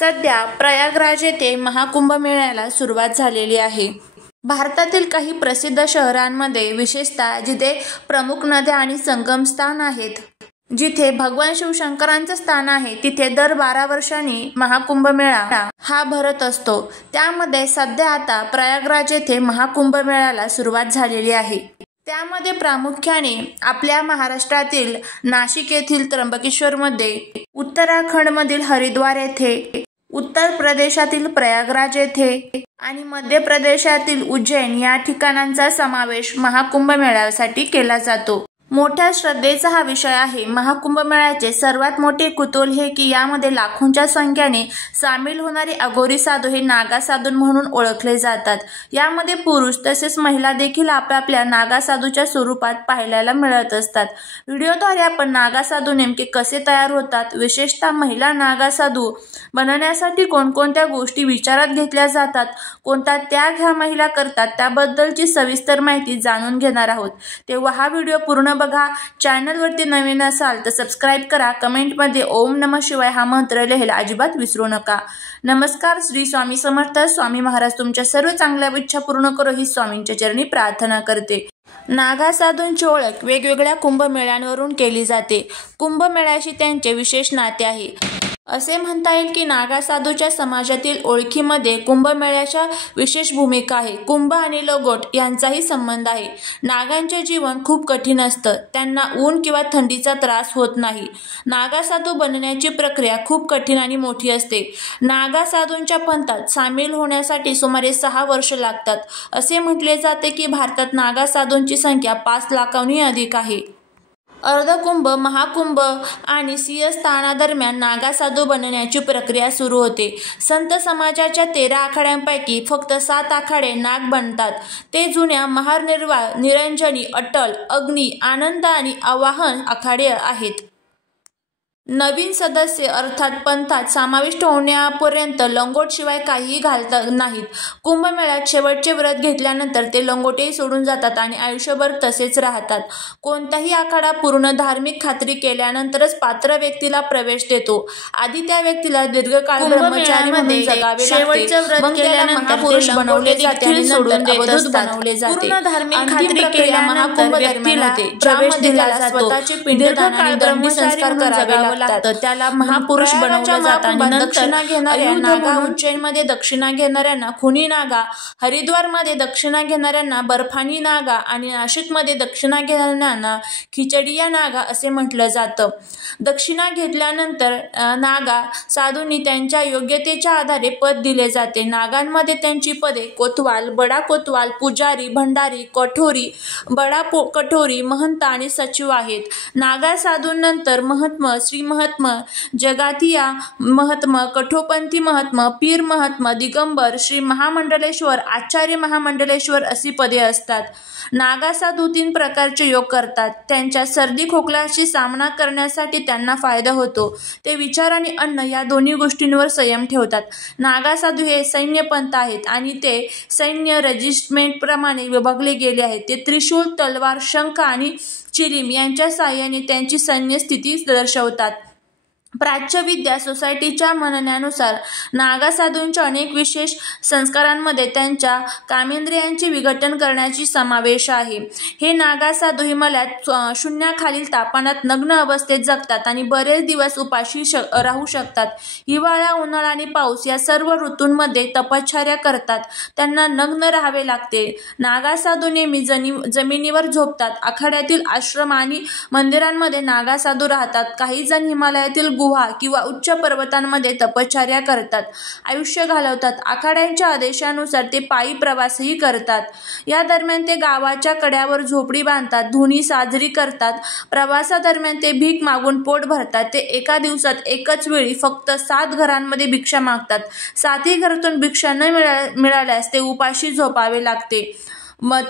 सध्या प्रयागराज येथे महाकुंभ मेळ्याला सुरुवात झालेली आहे। भारतातील काही प्रसिद्ध शहरांमध्ये विशेषतः जिथे प्रमुख नद्या आणि संगमस्थान आहेत, जिथे भगवान शिवशंकरांचं स्थान आहे, तिथे दर 12 वर्षांनी महाकुंभ मेळा हा भरत असतो। त्यामध्ये सध्या आता प्रयागराज येथे महाकुंभ मेळ्याला सुरुवात झालेली आहे। त्यामध्ये प्रामुख्याने आपल्या महाराष्ट्रातील नाशिक येथील त्र्यंबकेश्वरमध्ये, उत्तराखंडमधील हरिद्वार येथे, उत्तर प्रदेशातील प्रयागराज येथे आणि मध्य प्रदेशातील उज्जैन या ठिकाणांचा समावेश महाकुंभ मेळ्यासाठी केला जातो। मोठ्या श्रद्धेचा हा विषय आहे। महाकुंभ मेळ्याचे सर्वात मोठे कुतूहल हे की यामध्ये लाखोंच्या संख्येने सामील होणारे अघोरी साधू हे नागा साधू म्हणून ओळखले जातात। यामध्ये पुरुष तसेच महिला देखील आपापल्या नागा साधूच्या स्वरूपात पाहायला मिळत असतात। व्हिडिओद्वारे आपण नागा साधू नेमके कसे तयार होतात, विशेषतः महिला नागा साधू बनण्यासाठी कोणकोणत्या गोष्टी विचारात घेतल्या जातात, कोणता त्याग ह्या महिला करतात, त्याबद्दलची सविस्तर माहिती जाणून घेणार आहोत। तेव्हा हा व्हिडिओ पूर्ण बघा। चॅनलवरती नवीन असाल तर सबस्क्राइब करा। कमेंटमध्ये ओम नमः शिवाय हा मंत्र लिहायला अजिबात विसरू नका। नमस्कार, श्री स्वामी समर्थ। स्वामी महाराज तुमच्या सर्व चांगल्या इच्छा पूर्ण करो ही स्वामींच्या चरणी प्रार्थना करते। नागा साधूंची ओळख वेगवेगळ्या कुंभमेळ्यांवरून केली जाते। कुंभमेळ्याशी त्यांचे विशेष नाते आहे। असे म्हणता येईल की नागा साधूच्या समाजातील ओळखीमध्ये कुंभमेळ्याच्या विशेष भूमिका आहे। कुंभ आणि लंगोट यांचाही संबंध आहे। नागांचे जीवन खूप कठीण असतं, त्यांना ऊन किंवा थंडीचा त्रास होत नाही। नागा साधू बनण्याची प्रक्रिया खूप कठीण आणि मोठी असते। नागा साधूंच्या पंथात सामील होण्यासाठी सुमारे 6 वर्ष लागतात। असे म्हटले जाते की भारतात नागा साधूंची संख्या 5 लाखांहून अधिक आहे। अर्धकुंभ, महाकुंभ आणि सिंहस्थानादरम्यान नागा साधू बनण्याची प्रक्रिया सुरू होते। संत समाजाच्या 13 आखाड्यांपैकी फक्त 7 आखाडे नाग बनतात। ते जुन्या महानिर्वाळ, निरंजनी, अटल, अग्नी, आनंद आणि आवाहन आखाडे आहेत। नवीन सदस्य अर्थात पंथात समाविष्ट होण्यापर्यंत लंगोट शिवाय काहीही घालत नाहीत। कुंभमेळ्यात शेवटचे व्रत घेतल्यानंतर ते लंगोटही सोडून जातात आणि आयुष्यभर तसेच राहतात। कोणताही आखाडा पूर्ण धार्मिक खात्री केल्यानंतरच पात्र व्यक्तीला प्रवेश देतो। आधी त्या व्यक्तीला दीर्घकाळ ब्रह्मचारी म्हणून जगावे लागते, मग त्याला महापुरुष बनवले जाते आणि सोडून देत असतात। पूर्ण धार्मिक खात्री केल्यानंतर व्यक्तीला प्रवेश दिला जातो। स्वतःचे पिंडदान आणि दंडी संस्कार करावे लागतं, त्याला महापुरुष बनवलं जातं आणि दक्षिणा घेणाऱ्या नागा, उज्जैनमध्ये दक्षिणा घेणाऱ्यांना खुनी नागा, हरिद्वारमध्ये दक्षिणा घेणाऱ्यांना बर्फानी नागा आणि नाशिकमध्ये दक्षिणा घेणाऱ्यांना खिचडिया नागा असे म्हटलं जातं। दक्षिणा घेतल्यानंतर नागा साधूंनी त्यांच्या योग्यतेच्या आधारे पद दिले जाते। नागांमध्ये त्यांची पदे कोतवाल, बडा कोतवाल, पुजारी, भंडारी, कठोरी, बडा कठोरी, महंत आणि सचिव आहेत। नागा साधूंनंतर महात्मा, श्री महात्मा, जगातिया महात्मा, कठोपंथी महात्मा, पीर महात्मा, दिगंबर, श्री महामंडलेश्वर, आचार्य महामंडलेश्वर अशी पदे असतात। नागा साधू 3 प्रकारचे योग करतात। त्यांच्या सर्दी खोकल्याशी सामना करण्यासाठी त्यांना फायदा होतो। ते विचार आणि अन्न या दोन्ही गोष्टींवर संयम ठेवतात। नागा साधू हे सैन्य पंथ आहेत आणि ते सैन्य रेजिमेंट प्रमाणे विभागले गेले आहेत। ते त्रिशूल, तलवार, शंख आणि चिलीम यांच्या साहाय्याने त्यांची सैन्य स्थिती दर्शवतात। प्राच्य विद्या सोसायटीच्या म्हणण्यानुसार नागा साधूंच्या अनेक विशेष संस्कारांमध्ये त्यांच्या कामेंद्रियांचे विघटन करण्याची समावेश आहे। हे नागा साधू हिमालयात शून्याखालील तापमानात नग्न अवस्थेत जगतात आणि बरेच दिवस उपाशी राहू शकतात। हिवाळा, उन्हाळा आणि पाऊस या सर्व ऋतूंमध्ये तपश्चर्या करतात। त्यांना नग्न राहावे लागते। नागा साधू नेहमी जमिनीवर झोपतात। आखाड्यातील आश्रम आणि मंदिरांमध्ये नागा साधू राहतात। काही जण हिमालयातील गुहा किंवा उच्च पर्वतांमध्ये तपश्चर्या करतात, आयुष्य घालवतात। आखाड्यांच्या आदेशानुसार ते पायी प्रवासही करतात। या दरम्यान ते गावाच्या कड्यावर झोपडी बांधतात, धुनी साजरी करतात। प्रवासादरम्यान ते भीक मागून पोट भरतात। ते एका दिवसात एकच वेळी फक्त 7 घरांमध्ये भिक्षा मागतात। 7ही घरातून भिक्षा न मिळाल्यास ते उपाशी झोपावे लागते।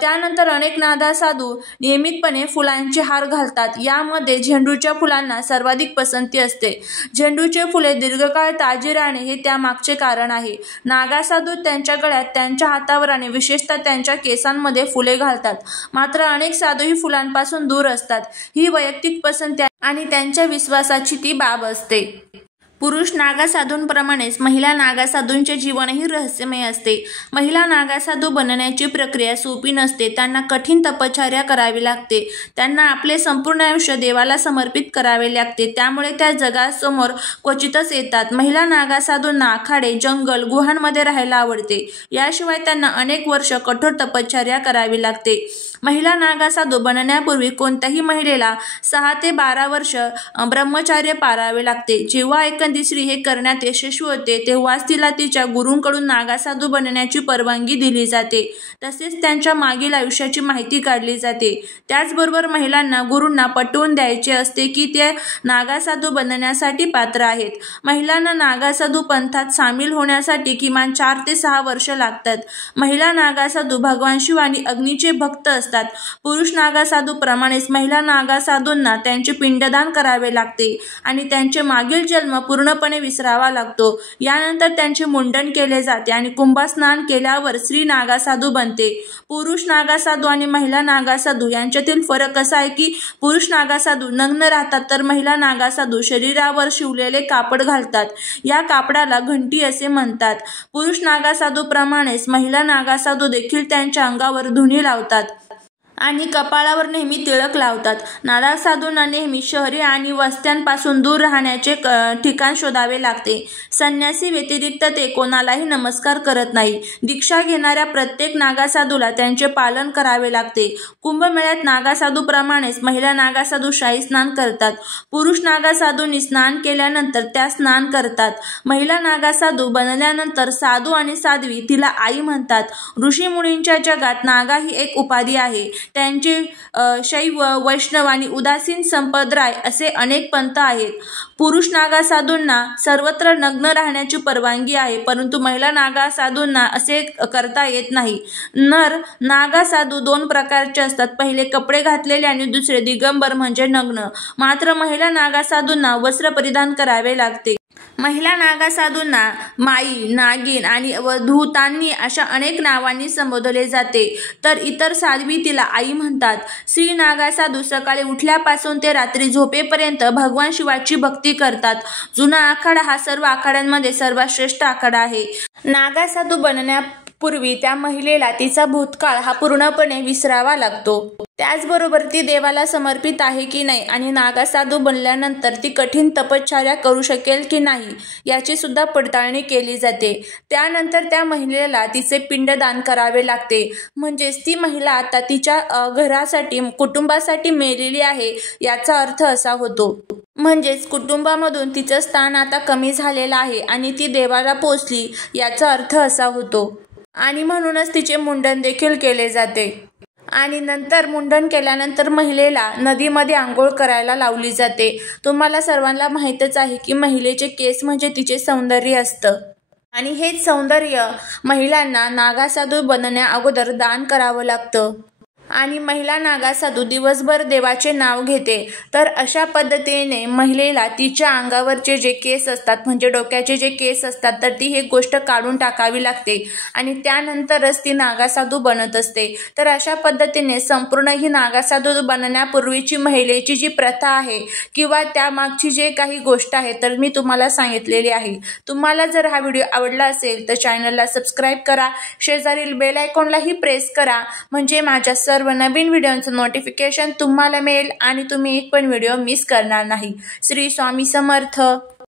त्यानंतर अनेक नागा साधू नियमितपणे फुलांचे हार घालतात। यामध्ये झेंडूच्या फुलांना सर्वाधिक पसंती असते। झेंडूचे फुले दीर्घकाळ ताजी राहणे हे त्यामागचे कारण आहे। नागा साधू त्यांच्या गळ्यात, त्यांच्या हातावर आणि विशेषतः त्यांच्या केसांमध्ये फुले घालतात। मात्र अनेक साधू ही फुलांपासून दूर असतात। ही वैयक्तिक पसंती आणि त्यांच्या विश्वासाची ती बाब असते। पुरुष नागासाधूंप्रमाणेच महिला नागासाधूंचे जीवनही रहस्यमय असते. महिला नागासाधू बनण्याची प्रक्रिया सोपी नसते. त्यांना कठीण तपश्चर्या करावी लागते. त्यांना आपले संपूर्ण आयुष्य देवाला समर्पित करावे लागते. त्यामुळे त्या जगासमोर क्वचितच येतात. महिला नागासाधूंना आखाडे, जंगल, गुहांमध्ये राहायला आवडते. याशिवाय त्यांना अनेक वर्ष कठोर तपश्चर्या करावी लागते. महिला नागासाधू बनण्यापूर्वी कोणत्याही महिलेला 6 ते 12 वर्ष ब्रह्मचर्य पाळावे लागते. जेव्हा एखादी स्त्री हे करण्यात यशस्वी होते तेव्हाच तिला तिच्या गुरूंकडून नागासाधू बनण्याची परवानगी दिली जाते. तसेच त्यांच्या मागील आयुष्याची माहिती काढली जाते. त्याचबरोबर महिलांना गुरूंना पटवून द्यायचे असते की ते नागासाधू बनण्यासाठी पात्र आहेत. महिलांना नागासाधू पंथात सामील होण्यासाठी किमान 4 ते 6 वर्ष लागतात. महिला नागासाधू भगवान शिव आणि अग्नीचे भक्त असतात. पुरुष नागासाधूप्रमाणेच महिला नागासाधूंना त्यांचे पिंडदान करावे लागते आणि त्यांचे मागील जन्म पूर्णपणे विसरावा लागतो. यानंतर त्यांचे मुंडन केले जाते आणि कुंभस्नान केल्यावर स्त्री नागासाधू बनते. पुरुष नागासाधू आणि महिला नागासाधू यांच्यातील फरक असा आहे की पुरुष नागासाधू नग्न राहतात तर महिला नागासाधू शरीरावर शिवलेले कापड घालतात. या कापडाला घंटी असे म्हणतात. पुरुष नागासाधूप्रमाणेच महिला नागासाधू देखील त्यांच्या अंगावर धुणी लावतात आणि कपाळावर नेहमी तिलक लावतात. नागासाधूंना नेहमी शहरे आणि वस्त्यांपासून दूर राहण्याचे ठिकाण शोधावे लागते. संन्यासी व्यतिरिक्त ते कोणालाही नमस्कार करत नाही. दीक्षा घेणाऱ्या प्रत्येक नागासाधूला त्यांचे पालन करावे लागते. कुंभमेळ्यात नागासाधूप्रमाणेच महिला नागासाधू शाही स्नान करतात. पुरुष नागासाधूंनी स्नान केल्यानंतर त्या स्नान करतात. महिला नागासाधू बनल्यानंतर साधू आणि साध्वी तिला आई म्हणतात. ऋषीमुनींच्या जगात नागा ही एक उपाधी आहे. त्यांचे शैव, वैष्णव आणि उदासीन संप्रदाय असे अनेक पंथ आहेत. पुरुष नागासाधूंना सर्वत्र नग्न राहण्याची परवानगी आहे, परंतु महिला नागासाधूंना असे करता येत नाही. नर नागासाधू 2 प्रकारचे असतात. पहिले कपडे घातलेले आणि दुसरे दिगंबर म्हणजे नग्न. मात्र महिला नागासाधूंना वस्त्र परिधान करावे लागते. महिला नागासाधूंना माई, नागिन आणि वधूतांनी अशा अनेक नावांनी संबोधले जाते. तर इतर साध्वी तिला आई म्हणतात. स्त्री नागासाधू सकाळी उठल्यापासून ते रात्री झोपेपर्यंत भगवान शिवाची भक्ती करतात. जुना आखाडा हा सर्व आखाड्यांमध्ये सर्वात श्रेष्ठ आखाडा आहे. नागासाधू बनण्यापूर्वी त्या महिलेला तिचा भूतकाळ हा पूर्णपणे विसरावा लागतो. त्याचबरोबर ती देवाला समर्पित आहे की नाही आणि नागासाधू बनल्यानंतर ती कठीण तपश्चर्या करू शकेल की नाही याची सुद्धा पडताळणी केली जाते. त्यानंतर त्या महिलेला तिचे पिंडदान करावे लागते. म्हणजेच ती महिला आता तिच्या घरासाठी, कुटुंबासाठी मेलेली आहे याचा अर्थ असा होतो. म्हणजेच कुटुंबामधून तिचं स्थान आता कमी झालेलं आहे आणि ती देवाला पोचली याचा अर्थ असा होतो. आणि म्हणूनच तिचे मुंडन देखील केले जाते. आणि नंतर मुंडन केल्यानंतर महिलेला नदीमध्ये आंघोळ करायला लावली जाते. तुम्हाला सर्वांना माहीतच आहे की महिलेचे केस म्हणजे तिचे सौंदर्य असतं आणि हेच सौंदर्य महिलांना नागासाधू बनण्या अगोदर दान करावं लागतं. आणि महिला नागासाधू दिवसभर देवाचे नाव घेते. तर अशा पद्धतीने महिलेला तिच्या अंगावरचे जे केस असतात म्हणजे डोक्याचे जे केस असतात तर ती ही गोष्ट काढून टाकावी लागते आणि त्यानंतरच ती नागासाधू बनत असते. तर अशा पद्धतीने संपूर्ण ही नागासाधू बनण्यापूर्वीची महिलेची जी प्रथा आहे किंवा त्यामागची जे काही गोष्ट आहे तर मी तुम्हाला सांगितलेली आहे. तुम्हाला जर हा व्हिडिओ आवडला असेल तर चॅनलला सबस्क्राईब करा, शेजारील बेल आयकॉनलाही प्रेस करा म्हणजे माझ्या सर्व नवीन व्हिडिओचं नोटिफिकेशन तुम्हाला मिळेल आणि तुम्ही एक पण व्हिडिओ मिस करणार नाही. श्री स्वामी समर्थ.